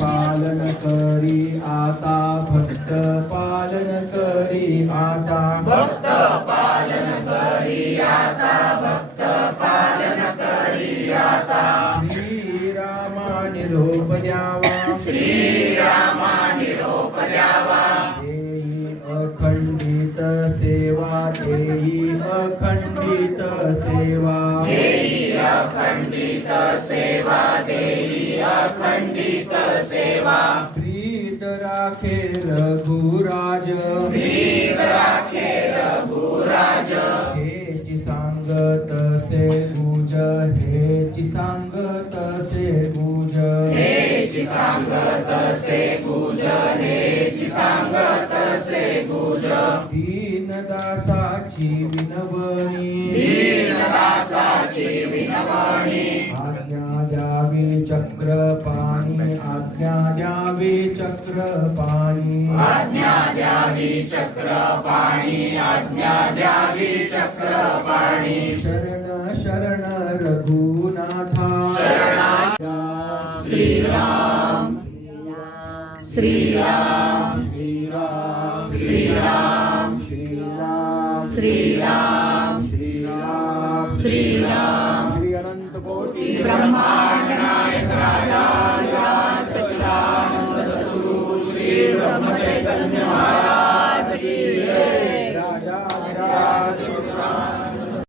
पालन करी आता भक्त पालन करी आता भक्त पालन करी आता भक्त पालन करी आता श्रीरामा निरोप द्यावा श्रीरामा निरोप द्यावा देई अखंडित सेवा देई अखंडित सेवा देई अखंडित सेवा देई अखंडित सेवा प्रीत राखे रघुराज प्रीत राखे रघुराज हेची सांगत से गुज हेची सांगत से गुज हेची सांगत से गुज हेची सांगत से गुज दीनदासाची विनवणी दीनदासाची विनवणी आज्ञा द्यावी चक्रपाणी आज्ञा द्यावी चक्रपाणी आज्ञा द्यावी चक्रपाणी आज्ञा द्यावी चक्रपाणी शरण शरण रघुनाथा श्रीराम श्रीराम श्रीराम श्रीराम श्रीराम श्रीराम श्रीराम श्रीराम श्री अनंत कोटी ब्रह्मा